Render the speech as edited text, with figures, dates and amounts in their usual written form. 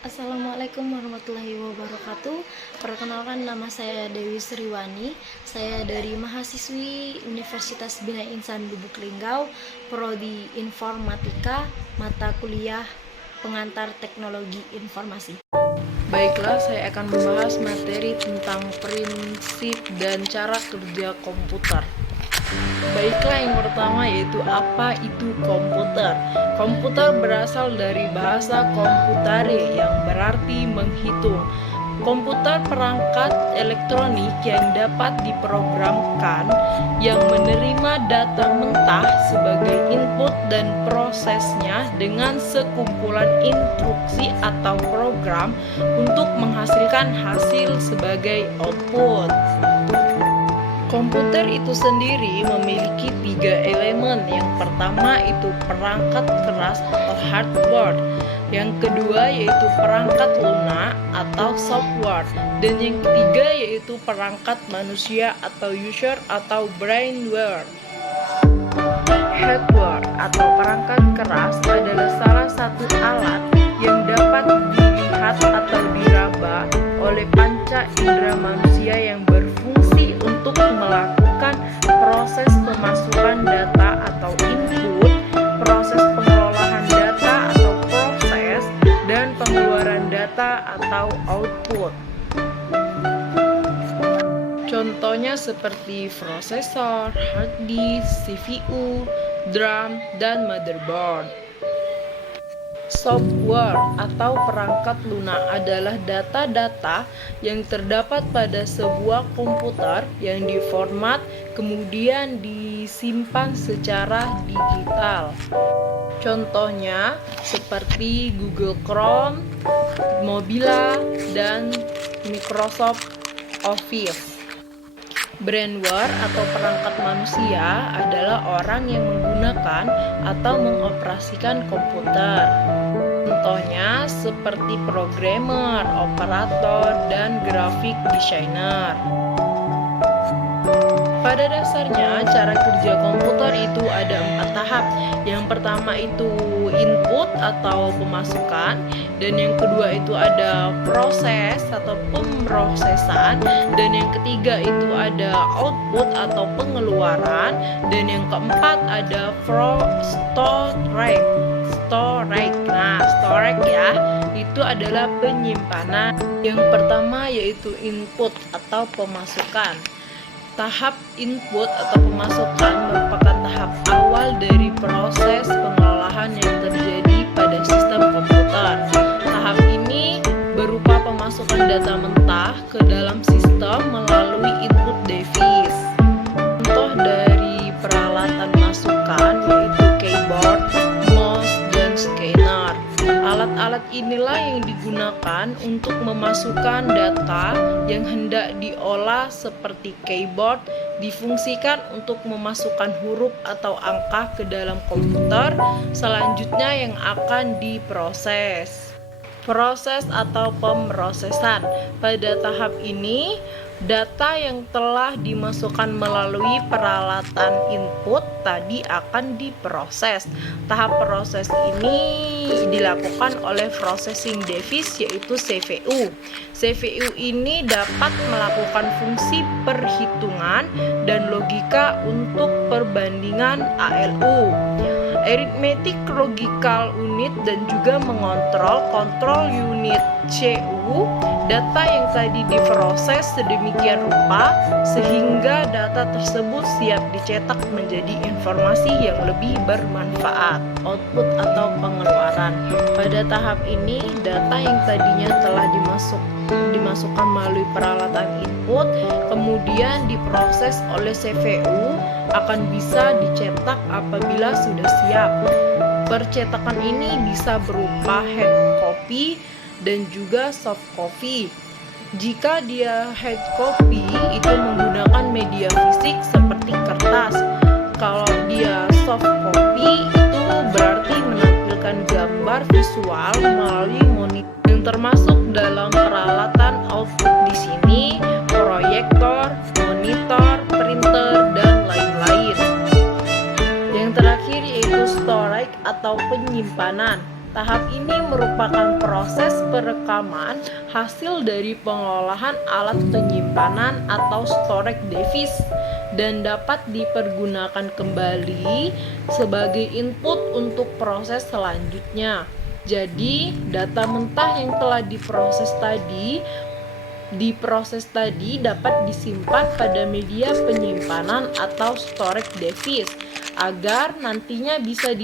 Assalamualaikum warahmatullahi wabarakatuh. Perkenalkan, nama saya Dewi Sriwani. Saya dari mahasiswi Universitas Bina Insan Lubuk Linggau, Prodi Informatika, mata kuliah Pengantar Teknologi Informasi. Baiklah, saya akan membahas materi tentang prinsip dan cara kerja komputer. Baiklah, yang pertama yaitu apa itu komputer. Komputer berasal dari bahasa computare yang berarti menghitung. Komputer perangkat elektronik yang dapat diprogramkan yang menerima data mentah sebagai input dan prosesnya dengan sekumpulan instruksi atau program untuk menghasilkan hasil sebagai output. Komputer itu sendiri memiliki 3 elemen. Yang pertama itu perangkat keras atau hardware. Yang kedua yaitu perangkat lunak atau software. Dan yang ketiga yaitu perangkat manusia atau user atau brainware. Hardware atau perangkat keras adalah salah satu alat yang dapat dilihat atau diraba oleh panca indera manusia yang berfungsi untuk melakukan proses pemasukan data atau input, proses pengelolaan data atau proses, dan pengeluaran data atau output. Contohnya seperti prosesor, hard disk, CPU, DRAM, dan motherboard. Software atau perangkat lunak adalah data-data yang terdapat pada sebuah komputer yang diformat kemudian disimpan secara digital. Contohnya seperti Google Chrome, Mozilla, dan Microsoft Office. Brainware atau perangkat manusia adalah orang yang menggunakan atau mengoperasikan komputer. Contohnya seperti programmer, operator, dan graphic designer. Pada dasarnya, cara kerja komputer itu ada 4 tahap. Yang pertama itu input atau pemasukan, dan yang kedua itu ada proses atau pemrosesan, dan yang ketiga itu ada output atau pengeluaran, dan yang keempat ada storage. Nah, storage ya, itu adalah penyimpanan. Yang pertama yaitu input atau pemasukan. Tahap input atau pemasukan merupakan tahap awal dari proses pengelolaan yang terjadi pada sistem komputer. Tahap ini berupa pemasukan data mentah ke dalam sistem melalui input device. Contoh dari peralatan masukan yaitu keyboard, mouse, dan scanner. Alat-alat inilah yang digunakan untuk memasukkan data yang hendak diolah seperti keyboard difungsikan untuk memasukkan huruf atau angka ke dalam komputer selanjutnya yang akan diproses. Proses atau pemrosesan. Pada tahap ini, data yang telah dimasukkan melalui peralatan input tadi akan diproses. Tahap proses ini dilakukan oleh processing device yaitu CPU. CPU ini dapat melakukan fungsi perhitungan dan logika untuk perbandingan ALU, arithmetic logical unit, dan juga mengontrol control unit CU. Data yang tadi diproses sedemikian rupa sehingga data tersebut siap dicetak menjadi informasi yang lebih bermanfaat. Output atau pengeluaran. Pada tahap ini, data yang tadinya telah dimasukkan melalui peralatan input kemudian diproses oleh CPU akan bisa dicetak apabila sudah siap. Percetakan ini bisa berupa hard copy dan juga soft copy. Jika dia hard copy itu menggunakan media fisik seperti kertas. Kalau dia soft copy itu berarti menampilkan gambar visual melalui monitor yang termasuk dalam peralatan output di sini proyektor, monitor, printer, dan lain-lain. Yang terakhir yaitu storage atau penyimpanan. Tahap ini merupakan proses perekaman hasil dari pengolahan alat penyimpanan atau storage device dan dapat dipergunakan kembali sebagai input untuk proses selanjutnya. Jadi, data mentah yang telah diproses tadi dapat disimpan pada media penyimpanan atau storage device agar nantinya bisa